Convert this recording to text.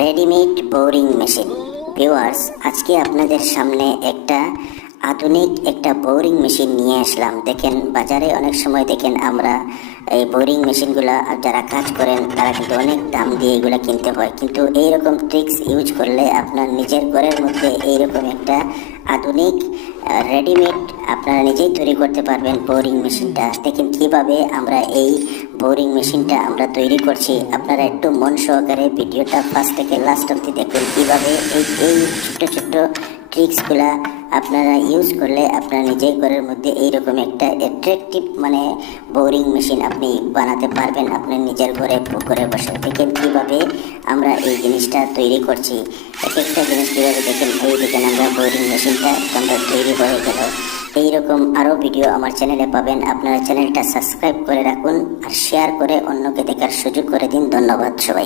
Readymade boring machine. Viewers, আজকে আপনাদের সামনে আধুনিক একটা বোরিং মেশিন নিয়ে আসলাম। দেখেন, বাজারে অনেক সময় দেখেন আমরা এই বোরিং মেশিনগুলা যারা কাজ করেন তারা কিন্তু অনেক দাম দিয়ে এগুলা কিনতে হয়, কিন্তু এইরকম ট্রিক্স ইউজ করলে আপনার নিজের ঘরের মধ্যে এইরকম একটা আধুনিক রেডিমেড আপনারা নিজেই তৈরি করতে পারবেন বোরিং মেশিনটা। দেখেন কিভাবে আমরা এই বোরিং মেশিনটা আমরা তৈরি করছি। আপনারা একটু মন সহকারে ভিডিওটা ফার্স্ট থেকে লাস্ট অবধি দেখবেন কিভাবে এই ছোট্ট ছোট্ট ট্রিক্সগুলা আপনারা ইউজ করলে আপনার নিজের ঘরের মধ্যে এইরকম একটা অ্যাট্রাকটিভ বোরিং মেশিন আপনি বানাতে পারবেন আপনার নিজের ঘরে পুকুরে বসে। দেখেন কিভাবে আমরা এই জিনিসটা তৈরি করছি। এক একটা জিনিস কীভাবে দেখেন আমরা বোরিং মেশিনটা আমরা তৈরি হয়ে গেল। এইরকম আরও ভিডিও আমার চ্যানেলে পাবেন। আপনারা চ্যানেলটা সাবস্ক্রাইব করে রাখুন আর শেয়ার করে অন্যকে দেখার সুযোগ করে দিন। ধন্যবাদ সবাই।